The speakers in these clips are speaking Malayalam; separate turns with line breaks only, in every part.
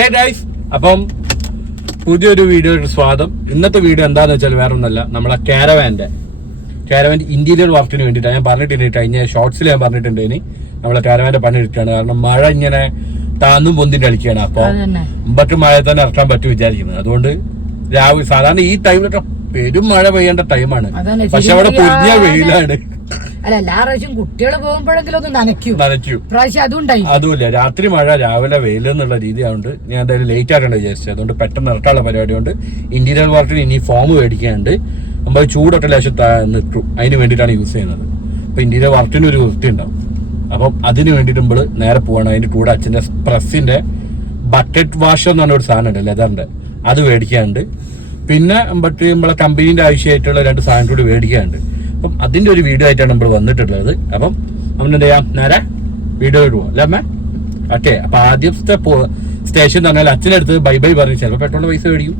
ഹേ ഗൈസ് അപ്പം പുതിയൊരു വീഡിയോയുടെ സ്വാഗതം. ഇന്നത്തെ വീഡിയോ എന്താന്ന് വെച്ചാൽ വേറെ ഒന്നല്ല നമ്മളെ കാരവാന്റെ കാരവാന്റെ ഇന്റീരിയർ വർക്കിന് വേണ്ടിയിട്ടാണ് ഞാൻ പറഞ്ഞിട്ടുണ്ട്. കഴിഞ്ഞ ഷോർട്സിൽ ഞാൻ പറഞ്ഞിട്ടുണ്ട് ഇനി. നമ്മളെ കാരവാന്റെ പണി എടുക്കുകയാണ്. കാരണം മഴ ഇങ്ങനെ താന്നും പൊന്തിന്റെ കളിക്കുകയാണ്. അപ്പൊ
അതന്നെ.
മുമ്പട്ട് മഴ തന്നെ ഇറക്കാൻ പറ്റും വിചാരിക്കുന്നത്. അതുകൊണ്ട് രാവിലെ സാധാരണ ഈ ടൈമിലൊക്കെ പെരും മഴ പെയ്യേണ്ട ടൈമാണ് പക്ഷെ അവിടെ പൊരിഞ്ഞ. വെയിലാണ്.
അല്ല എല്ലാ പ്രാവശ്യം കുട്ടികൾ പോകുമ്പോഴെങ്കിലും ഒന്ന് നനയ്ക്കൂ.
നനയ്ക്കൂ.
പ്രാവശ്യം അതും ഉണ്ടായി.
അതുമില്ല. രാത്രി മഴ രാവിലെ വെയിൽ എന്നുള്ള രീതിയായതുകൊണ്ട് ഞാൻ എന്തായാലും ലേറ്റ് ആയിട്ടാണ് വിചാരിച്ചത്. അതുകൊണ്ട് പെട്ടെന്ന് ഇറക്കാനുള്ള പരിപാടി കൊണ്ട് ഇന്റീരിയർ വർക്കിന് ഇനി ഫോം മേടിക്കാണ്ട് നമ്മൾ ചൂടൊക്കെ ലേശം നിൽക്കും. അതിന് വേണ്ടിയിട്ടാണ് യൂസ് ചെയ്യുന്നത്. അപ്പൊ ഇന്റീരിയർ വർക്കിന് ഒരു വൃത്തി ഉണ്ടാവും. അപ്പം അതിന് വേണ്ടിയിട്ട് നമ്മൾ നേരെ പോവാണ്. അതിന്റെ കൂടെ അച്ഛന്റെ പ്രസ്സിന്റെ ബക്കറ്റ് വാഷ് എന്ന് പറഞ്ഞ ഒരു സാധനം ഉണ്ട് ലെതറിന്റെ അത് മേടിക്കാനുണ്ട്. പിന്നെ ബട്ട് നമ്മളെ കമ്പനീന്റെ ആവശ്യമായിട്ടുള്ള രണ്ട് സാധനം കൂടി മേടിക്കാനുണ്ട്. അപ്പം അതിന്റെ ഒരു വീഡിയോ ആയിട്ടാണ് നമ്മൾ വന്നിട്ടുള്ളത്. അപ്പം നമ്മൾ എന്ത് ചെയ്യാം നേരെ വീഡിയോ ഇടുവോ അല്ലേ അമ്മ? ഓക്കെ അപ്പൊ ആദ്യത്തെ സ്റ്റേഷൻ എന്ന് പറഞ്ഞാൽ അച്ഛനടുത്ത് ബൈ ബൈ പറഞ്ഞു. ചിലപ്പോൾ പെട്രോളിന് പൈസ മേടിക്കും.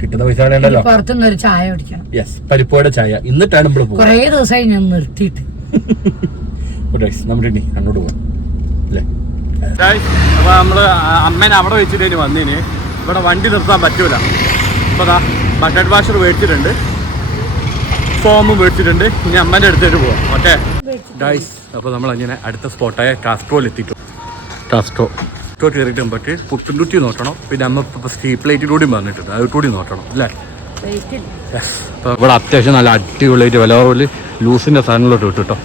കിട്ടുന്ന പൈസ ഉണ്ടല്ലോ.
പുറത്തുനിന്ന് ഒരു ചായ കുടിക്കണം.
യെസ് പരിപ്പോടെ ചായ. എന്നിട്ടാണ് നമ്മൾ പോകുന്നത്
കൊറേ ദിവസമായി ഞാൻ നിർത്തിയിട്ട്.
നമ്മുടെ ഇനി അങ്ങോട്ട് പോകാം അല്ലേ? അപ്പൊ നമ്മൾ അമ്മേനെ അവിടെ വെച്ചിട്ട് വന്നിന്. ഇവിടെ വണ്ടി നിർത്താൻ പറ്റൂല. അപ്പൊ ബട്ടഡ് ബക്കറ്റ് വാഷർ മേടിച്ചിട്ടുണ്ട്. ഫോമും മേടിച്ചിട്ടുണ്ട്. ഇനി അമ്മേന്റെ അടുത്തേക്ക് പോവാം. ഓക്കെ? ഡൈസ് അപ്പോൾ നമ്മൾ അങ്ങനെ അടുത്ത സ്പോട്ടായ കാസ്ട്രോയിൽ എത്തിയിട്ടു. കാസ്ട്രോ കാസ്ട്രോ കയറിയിട്ട് പറ്റി പുട്ടുണ്ടുറ്റി നോക്കണം പിന്നെ അമ്മ ഇപ്പോൾ സ്റ്റീപ്പ് ലൈറ്റിലൂടെ പറഞ്ഞിട്ടുണ്ട് അത് കൂടി നോക്കണം അല്ലേ അപ്പോൾ ഇവിടെ അത്യാവശ്യം നല്ല അടിപൊളിയായിട്ട് വില കുറവിൽ ലൂസിന്റെ സാധനങ്ങളോട്ട് കിട്ടും കേട്ടോ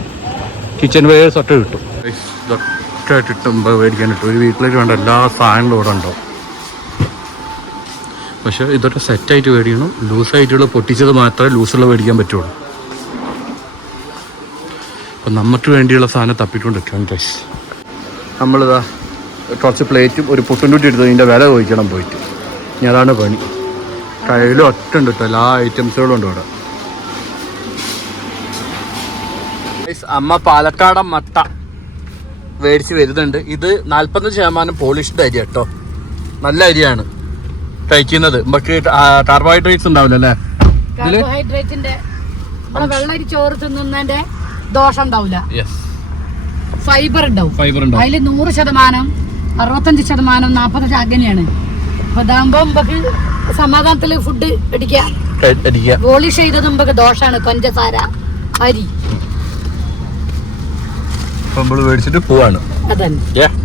കിച്ചൺ വെയേഴ്സ് ഒറ്റ കിട്ടും ഇതൊക്കെ കിട്ടുമ്പോൾ മേടിക്കാൻ കിട്ടും ഒരു വീട്ടിലേക്ക് വേണ്ട എല്ലാ സാധനങ്ങളും ഇവിടെ ഉണ്ടാവും പക്ഷേ ഇതൊക്കെ സെറ്റായിട്ട് മേടിക്കണം ലൂസായിട്ടുള്ള പൊട്ടിച്ചത് മാത്രമേ ലൂസുള്ള മേടിക്കാൻ പറ്റുള്ളൂ. അപ്പം നമുക്ക് വേണ്ടിയുള്ള സാധനം തപ്പിക്കൊണ്ടിരിക്കണം ഗൈസ് നമ്മളിതാ കുറച്ച് പ്ലേറ്റും ഒരു പുട്ടുംകുട്ടി എടുത്ത് ഇതിന്റെ വില ചോദിക്കണം പോയിട്ട്. ഇനി അതാണ് പണി. കയ്യിലും ഒറ്റ ഉണ്ട് കേട്ടോ എല്ലാ ഐറ്റംസുകളും ഉണ്ട് ഇവിടെ. അമ്മ പാലക്കാടൻ മട്ട മേടിച്ച് വരുന്നുണ്ട്. ഇത് നാൽപ്പത്തഞ്ച് ശതമാനം പോളിഷ്ഡ് അരി കേട്ടോ. നല്ല അരിയാണ്. കഴിക്കുന്നത് നമുക്ക് കാർബോഹൈഡ്രേറ്റ്സ് ഉണ്ടാവില്ല അല്ലേ?
കാർബോഹൈഡ്രേറ്റിന്റെ വെള്ളരി ചോറ് തിന്നുന്നതിന്റെ ദോഷം ഉണ്ടാവില്ല. ഫൈബർ ഉണ്ടാവും.
ഫൈബർ ഉണ്ടാവും.
അതിൽ നൂറ് ശതമാനം അറുപത്തഞ്ച് ശതമാനം നാപ്പത്തഞ്ച് അങ്ങനെയാണ്. അപ്പൊ ഇതാകുമ്പോ നമുക്ക് സമാധാനത്തിൽ ഫുഡ് അടിക്കാം
കഴി- അരിക്കുക
പോളിഷ് ചെയ്തത് നമുക്ക് ദോഷാണ്. പഞ്ചസാര അരി.
മേടിച്ചിട്ട് പോവാണ്.
അതന്നെ.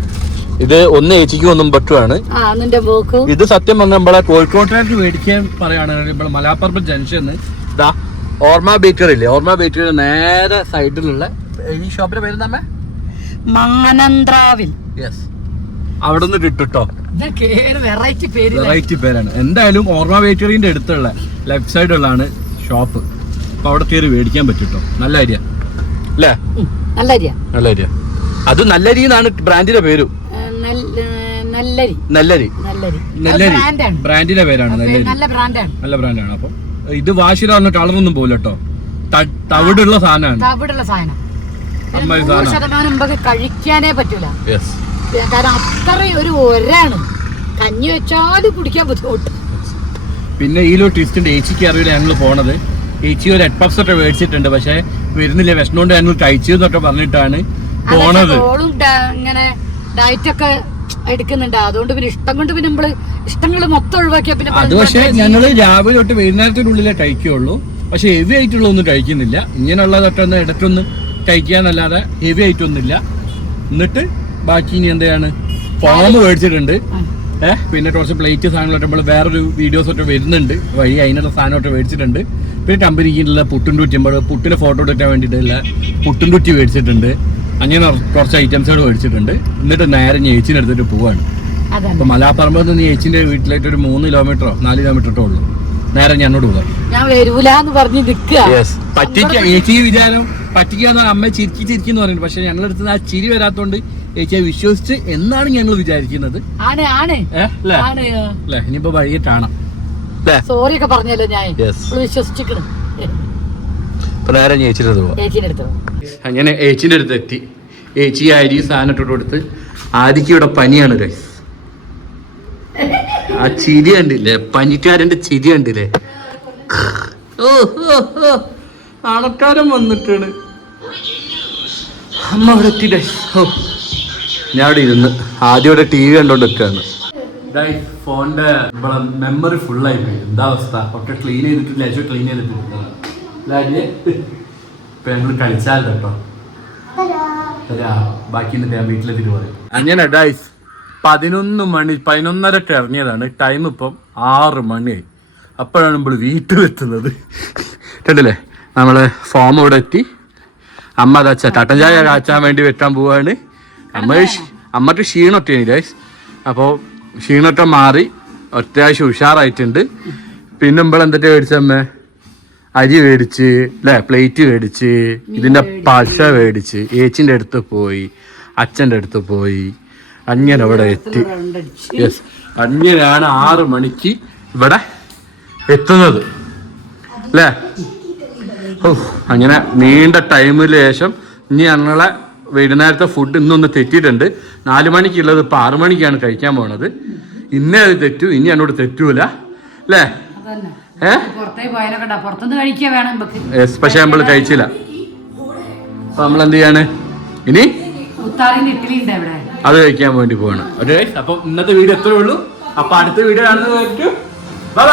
ഇത് ഒന്ന് ഏച്ചിക്കും ഒന്നും പറ്റുവാണ്.
ആ നിന്റെ പോക്ക്
ഇത് സത്യം പറഞ്ഞാൽ നമ്മളെ കോഴിക്കോട്ടേക്ക് മേടിക്കാൻ പറയുകയാണെങ്കിൽ നമ്മളെ മലാപ്പറമ്പ് ജംഗ്ഷന് ഇതാ ഓർമ്മ ബേക്കറി ഇല്ലേ ഓർമ്മ ബേക്കറി നേരെ സൈഡിലുള്ള ഈ ഷോപ്പിന്റെ പേര് നമ്മ
മാനന്ത്രാവിൽ.
യെസ് അവിടെ നിന്ന് കിട്ടുട്ടോ
വെറൈറ്റി പേര്
വെറൈറ്റി പേരാണ്. എന്തായാലും ഓർമ്മ ബേക്കറിന്റെ അടുത്തുള്ള ലെഫ്റ്റ് സൈഡുള്ളാണ് ഷോപ്പ് അപ്പൊ അവിടെ കയറി മേടിക്കാൻ പറ്റുട്ടോ. നല്ല ഐഡിയ അല്ലേ?
നല്ല അരിയ
നല്ല ഐഡിയ അത് നല്ല എന്നാണ് ബ്രാൻഡിന്റെ പേരും.
നല്ലരി.
നല്ലരി.
നല്ലരി.
ബ്രാൻഡിന്റെ പേരാണ് നല്ലരി.
നല്ല ബ്രാൻഡാണ്.
നല്ല ബ്രാൻഡാണ്. അപ്പൊ ഇത് വാശിരാണ് കളറൊന്നും പോലും കേട്ടോ തവിടുള്ള സാധനമാണ്.
തവിടുള്ള സാധനം. ശതമാനം നമുക്ക് കഴിക്കാനേ പറ്റൂല. കാരണം അത്രയും ഒരു ഒരാണ്. കഞ്ഞി വെച്ചാലും കുടിക്കാൻ ബുദ്ധിമുട്ട്.
പിന്നെ ഈ ഒരു ട്വിസ്റ്റിന്റെ ഏച്ചിക്ക് അറിയില്ല ഞങ്ങൾ പോണത്. ഏച്ചി ഒരു ഹെഡ് പഫ്സ് ഒക്കെ മേടിച്ചിട്ടുണ്ട്. പക്ഷെ വരുന്നില്ല. വിഷമോണ്ട് ഞങ്ങൾ കഴിച്ചു എന്നൊക്കെ പറഞ്ഞിട്ടാണ് പോണത്.
ഇങ്ങനെ ഡയറ്റ് ഒക്കെ എടുക്കുന്നുണ്ട്. അതുകൊണ്ട് പിന്നെ ഇഷ്ടം കൊണ്ട് പിന്നെ നമ്മൾ ഇഷ്ടങ്ങൾ മൊത്തം ഒഴിവാക്കിയാ പിന്നെ
അത് പക്ഷേ ഞങ്ങൾ രാവിലെ തൊട്ട് വൈകുന്നേരത്തിനുള്ളിലേ കഴിക്കുള്ളൂ. പക്ഷെ ഹെവി ആയിട്ടുള്ള ഒന്നും കഴിക്കുന്നില്ല. ഇങ്ങനെയുള്ള തൊട്ടൊന്ന് ഇടയ്ക്കൊന്ന് കഴിക്കാന്നല്ലാതെ ഹെവി ആയിട്ടൊന്നുമില്ല. എന്നിട്ട് ബാക്കി ഇനി എന്താണ്? ഫോം മേടിച്ചിട്ടുണ്ട്. ഏഹ് പിന്നെ കുറച്ച് പ്ലേറ്റ് സാധനങ്ങളൊക്കെ നമ്മൾ വേറൊരു വീഡിയോസ് ഒക്കെ വരുന്നുണ്ട്. വഴി അതിനുള്ള സാധനമൊക്കെ മേടിച്ചിട്ടുണ്ട്. പിന്നെ കമ്പനിക്കുള്ള പുട്ടും ഉറ്റുമ്പോൾ നമ്മൾ പുട്ടിന് ഫോട്ടോ എടുക്കാൻ വേണ്ടിയിട്ടുള്ള പുട്ടും ഉറ്റി മേടിച്ചിട്ടുണ്ട്. അങ്ങനെ കുറച്ച് ഐറ്റംസ് ഐറ്റംസുകൾ മേടിച്ചിട്ടുണ്ട്. എന്നിട്ട് നേരെ ഞേച്ചിന് എടുത്തിട്ട് പോവാണ്. അപ്പൊ മലാപ്പറമ്പ് നിന്ന് ചേച്ചിന്റെ വീട്ടിലേക്ക് ഒരു മൂന്ന് കിലോമീറ്ററോ നാല് കിലോമീറ്ററോ ഉള്ളൂ. നേരെ ഞാനോട് പോകാം
ഞാൻ വരൂലെന്ന് പറഞ്ഞ്
പറ്റിക്ക ചേച്ചി വിചാരം പറ്റിക്കാന്ന് അമ്മ ചിരിക്കി ചിരിക്കുന്നു പറയുന്നത് പക്ഷെ ഞങ്ങളടുത്ത് ആ ചിരി വരാത്തോണ്ട് ചേച്ചിയെ വിശ്വസിച്ച് എന്നാണ് ഞങ്ങൾ വിചാരിക്കുന്നത്. ഇനിയിപ്പോ വഴിയിട്ടാണ്
സോറി ഒക്കെ പറഞ്ഞല്ലോ ഞാൻ.
ഇപ്പൊ നേരെ ചേച്ചിയുടെ പോവാം.
അടുത്ത്
അങ്ങനെ ഏച്ചിന്റെ അടുത്ത് എത്തി. ഏച്ചി അരി സാധനം ഇട്ടിട്ട് കൊടുത്ത് ആദിക്ക് ഇവിടെ പനിയാണ് ഗൈസ് ആ ചിരി കണ്ടില്ലേ? പനിക്കാരന്റെ ചിരി കണ്ടില്ലേ? ഓ വന്നിട്ടാണ്. അമ്മ അവിടെ എത്തി ഗൈസ് ഓ ഞാൻ അവിടെ ഇരുന്ന് ആദ്യം ഇവിടെ ടി വി കണ്ടോണ്ട് നിൽക്കുകയാണ് ഫോണിന്റെ മെമ്മറി ഫുൾ ആയി പോയി. എന്താ അവസ്ഥ? ഒക്കെ ക്ലീൻ ചെയ്തിട്ടില്ല? ക്ലീൻ ചെയ്തിട്ട് ഇപ്പൊ ഞങ്ങൾ കഴിച്ചാൽ കേട്ടോ ബാക്കി ഞാൻ വീട്ടിലെത്തിട്ട് പറയും. അങ്ങനെ ഡൈസ് പതിനൊന്ന് മണി പതിനൊന്നരക്ക് ഇറങ്ങിയതാണ്. ടൈം ഇപ്പം ആറ് മണിയായി. അപ്പോഴാണ് നമ്മൾ വീട്ടിലെത്തുന്നത്. കണ്ടില്ലേ? നമ്മൾ ഫോം ഇവിടെ എത്തി. അമ്മ അതച്ച കട്ടൻ ചായ കാച്ചാൻ വേണ്ടി വെട്ടാൻ പോവാണ്. അമ്മ അമ്മയ്ക്ക് ക്ഷീണൊറ്റയാണ് ഗൈസ് അപ്പോൾ ക്ഷീണൊട്ടം മാറി അത്യാവശ്യം ഉഷാറായിട്ടുണ്ട്. പിന്നെ ഇപ്പോൾ എന്തൊക്കെ മേടിച്ചമ്മേ അരി മേടിച്ച് അല്ലെ പ്ലേറ്റ് മേടിച്ച് ഇതിന്റെ പശ മേടിച്ച് ഏച്ചിന്റെ അടുത്ത് പോയി അച്ഛന്റെ അടുത്ത് പോയി അങ്ങനെ ഇവിടെ എത്തി. യെസ് അങ്ങനെയാണ് ആറ് മണിക്ക് ഇവിടെ എത്തുന്നത്. അല്ലേ ഓ അങ്ങനെ നീണ്ട ടൈമിന് ശേഷം ഇനി ഞങ്ങളെ വൈകുന്നേരത്തെ ഫുഡ് ഇന്നൊന്ന് തെറ്റിയിട്ടുണ്ട്. നാല് മണിക്കുള്ളത് ഇപ്പൊ ആറു മണിക്കാണ് കഴിക്കാൻ പോണത്. ഇന്നേ അത് തെറ്റു ഇനി എന്നോട് തെറ്റൂല. അല്ലേ പക്ഷെ നമ്മൾ കഴിച്ചില്ല. അപ്പൊ നമ്മൾ എന്ത് ചെയ്യാണ്? ഇനി അത് കഴിക്കാൻ വേണ്ടി പോവാണ്. ഓക്കെ അപ്പൊ ഇന്നത്തെ വീഡിയോ എത്രയേ ഉള്ളൂ. അപ്പൊ അടുത്ത വീഡിയോ കാണുന്നത് ബൈ